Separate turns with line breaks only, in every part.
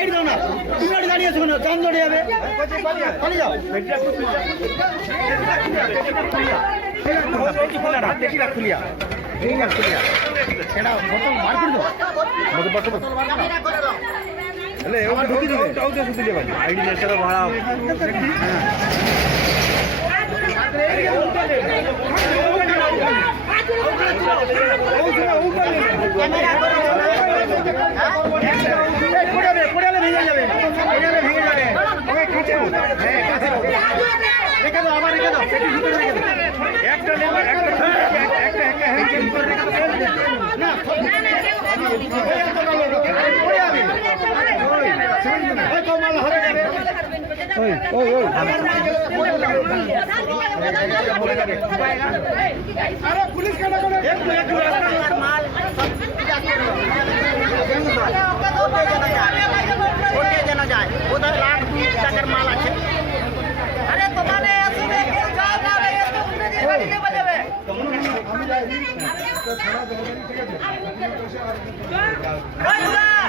Side দাও না। তুমি ওটা দাঁড়িয়ে আছো না চান দৌড়ে যাবে। পালিয়ে যাও। ভাড়া রেখে দাও মাল সব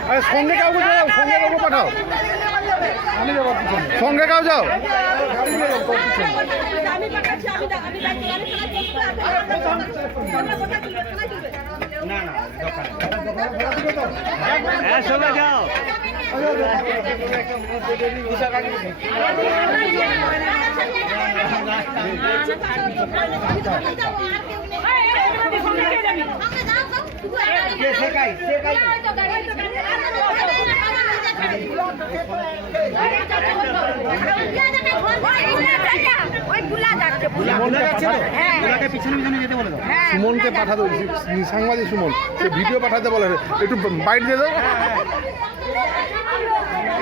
আরে
সঙ্গে কাউকে যাও সঙ্গে কাউকে পাঠাও। সঙ্গে কাউ যাও?
না না হ্যাঁ চলে যাও।
সুমনকে পাঠাতে সাংবাদিক সুমন। সে ভিডিও পাঠাতে বলে একটু বাইট দিয়ে দাও।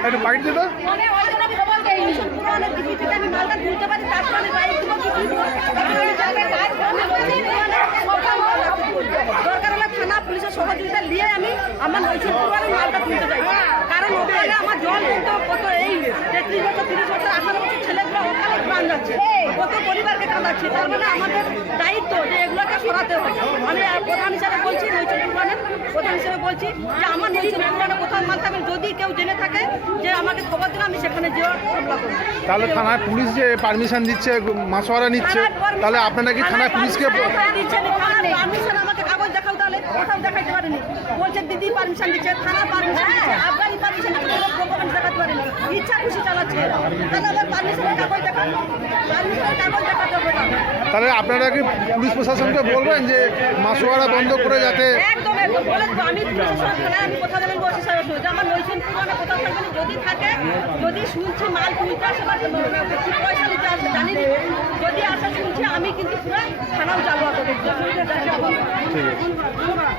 একটু বাইট দিয়ে
দরকার হলে থানা, পুলিশের সহযোগিতা নিয়ে আমি আমার নৈশিক মালটা কারণ আমার জল কিন্তু কত এই তেত্রিশ ছেলেগুলো ওখানে পরিবারকে কাঁদাচ্ছে। তার মানে আমাদের দায়িত্ব এগুলোকে সরাতে হবে। আমি প্রধান হিসাবে বলছি প্রধান হিসেবে বলছি আমার পুরানে কোথাও মাল থাকবে যদি কেউ জেনে থাকে যে আমাকে খবর দিলে আমি সেখানে
তাহলে থানায় পুলিশ যে পারমিশন দিচ্ছে মাসোয়ারা নিচ্ছে তাহলে আপনারা কি থানায় পুলিশকে
পারমিশন আমাকে কাগজ দেখাও তাহলে কোথাও দেখাইতে পারেনি। বলছে দিদি পারমিশন দিচ্ছে থানা পারমিশন দিচ্ছে আফগানি পারমিশন দিচ্ছে ডকুমেন্ট দেখাতে পারেনি। ইচ্ছা খুশি চালাচ্ছে। তাহলে আবার পারমিশনের কাগজ পারমিশনের কাগজ।
তাহলে আপনারা কি পুলিশ প্রশাসনকে বলবেন যে মাসোয়ারা বন্ধ করে যাতে
আমি যদি থাকে যদি শুনছি মাল তুলতে আসে বা পয়সা নিতে আসে জানি যদি আসে শুনছি কিন্তু পুরো থানাও চালু করব
ঠিক আছে।